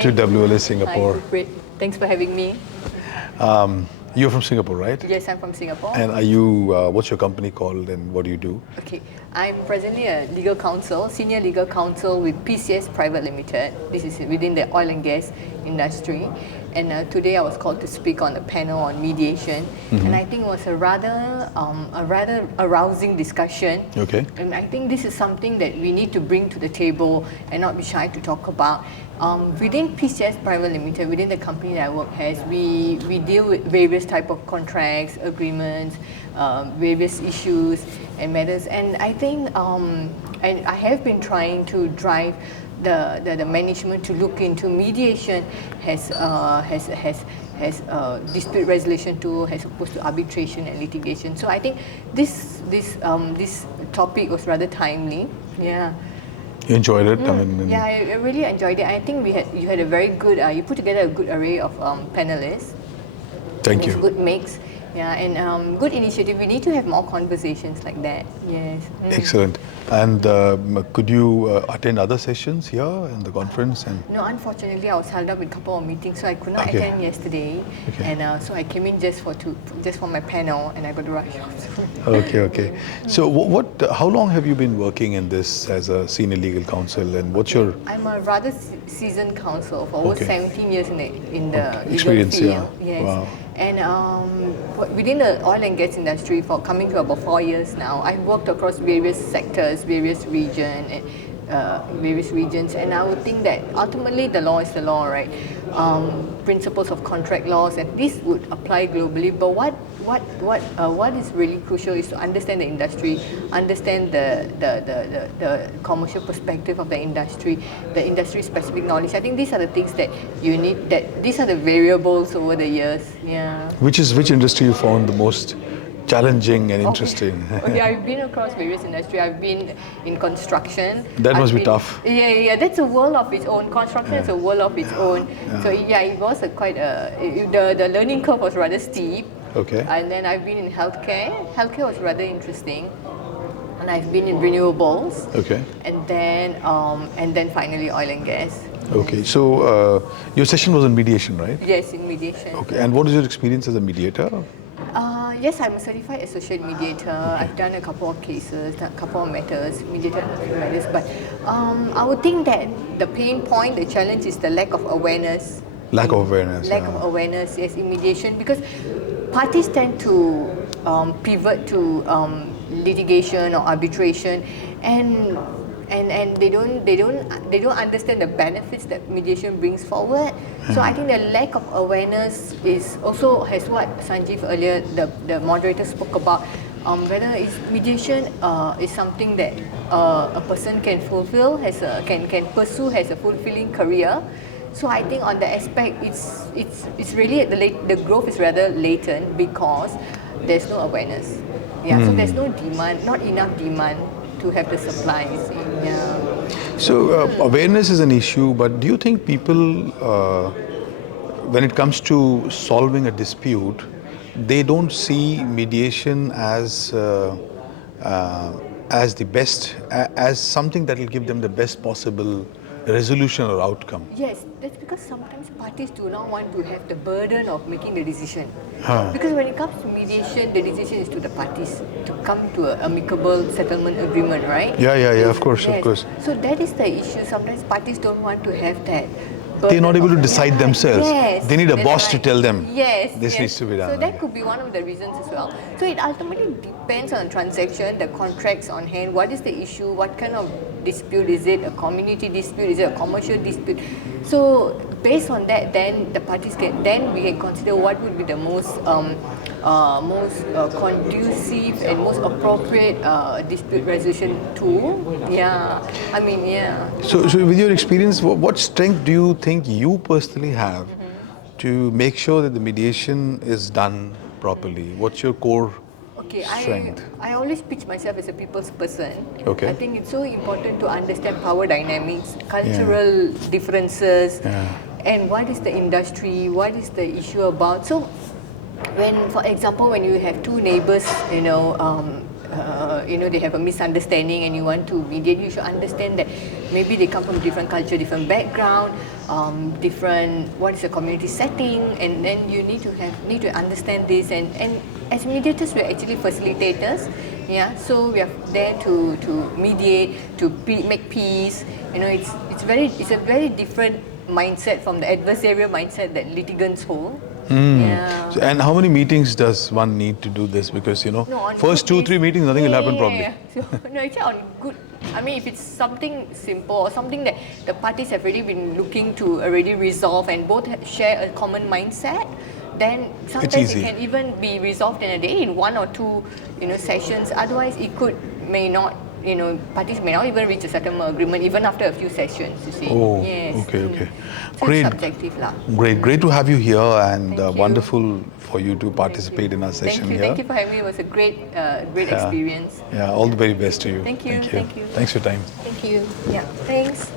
to WLA Singapore. Hi, great. Thanks for having me. You're from Singapore, right? Yes, I'm from Singapore. And are you, what's your company called and what do you do? Okay, I'm presently a legal counsel, senior legal counsel with PCS Pte Ltd. This is within the oil and gas industry. And today I was called to speak on the panel on mediation. And I think it was a rather arousing discussion. Okay. And I think this is something that we need to bring to the table and not be shy to talk about. Within PCS Pte Ltd, within the company that I work has, we deal with various type of contracts, agreements, various issues and matters. And I think and I have been trying to drive the management to look into mediation has dispute resolution tool as opposed to arbitration and litigation. So I think this topic was rather timely. Yeah. You enjoyed it? Yeah, I really enjoyed it. I think you had a very good, you put together a good array of panelists. Thank you. Good mix. Yeah, and good initiative. We need to have more conversations like that. Yes. Excellent. And could you attend other sessions here in the conference? And no, unfortunately, I was held up with a couple of meetings, so I could not attend yesterday. And so I came in just for my panel, and I got to rush off. Okay. So how long have you been working in this as a senior legal counsel, and what's your? I'm a rather seasoned counsel for over 17 years in the legal experience. field. Yeah. Yes. Wow. And within the oil and gas industry for coming to about 4 years now, I've worked across various sectors, various regions, and I would think that ultimately the law is the law, right? Principles of contract laws, and this would apply globally. But what is really crucial is to understand the industry, understand the commercial perspective of the industry specific knowledge. I think these are the things that you need. These are the variables over the years. Yeah. Which industry you found the most challenging and interesting? Okay, I've been across various industries. I've been in construction. That must be tough. Yeah, that's a world of its own. Construction is a world of its own. So it was the learning curve was rather steep. Okay. And then I've been in healthcare. Healthcare was rather interesting. And I've been in renewables. Okay. And then finally oil and gas. Okay, so your session was on mediation, right? Yes, in mediation. Okay, and what is your experience as a mediator? Yes, I'm a certified associate mediator. Okay. I've done a couple of cases, a couple of matters, mediated a few matters. But I would think that the pain point, the challenge is the lack of awareness. Lack of awareness. Lack of awareness, yes, in mediation, because parties tend to pivot to litigation or arbitration, and they don't understand the benefits that mediation brings forward. So I think the lack of awareness is also has what Sanjeev earlier, the moderator spoke about, whether mediation is something that a person can fulfill, can pursue as a fulfilling career. So I think on the aspect, it's really the growth is rather latent because there's no awareness. Yeah, so there's no demand, not enough demand to have the supplies. Yeah. So awareness is an issue, but do you think people, when it comes to solving a dispute, they don't see mediation as the best, as something that will give them the best possible resolution or outcome? Yes, that's because sometimes parties do not want to have the burden of making the decision. Because when it comes to mediation, the decision is to the parties to come to an amicable settlement agreement, right? Yeah, of course. So that is the issue. Sometimes parties don't want to have that. They're not able to decide themselves. Yes, they need a boss to tell them. This needs to be done. So that could be one of the reasons as well. So it ultimately depends on the transaction, the contracts on hand, what is the issue, what kind of dispute is it, a community dispute, is it a commercial dispute. So based on that, then the parties we can consider what would be the most conducive and most appropriate dispute resolution tool. So with your experience, what strength do you think you personally have to make sure that the mediation is done properly? What's your core strength? I always pitch myself as a people's person. Okay. I think it's so important to understand power dynamics, cultural differences, and what is the industry, what is the issue about. So for example, when you have two neighbors, they have a misunderstanding and you want to mediate, you should understand that maybe they come from different culture, different background. different, what is the community setting, and then you need to understand this, and as mediators we're actually facilitators, yeah, so we are there to mediate, to make peace. It's a very different mindset from the adversarial mindset that litigants hold. Yeah. And how many meetings does one need to do this? Because No, on first good 2-3 meetings, nothing will happen probably. So, no, actually on good, I mean, if it's something simple or something that the parties have already been looking to already resolve and both share a common mindset, then sometimes it can even be resolved in a day, in 1 or 2 sessions. Otherwise, may not, parties may not even reach a settlement agreement even after a few sessions, you see. Oh, Yes. okay. So Great. it's subjective lah. Great to have you here, and Thank you. wonderful for you to participate in our session here. Thank you for having me. It was a great experience. Yeah, all the very best to you. Thank you. Thanks for your time. Thank you. Yeah, thanks.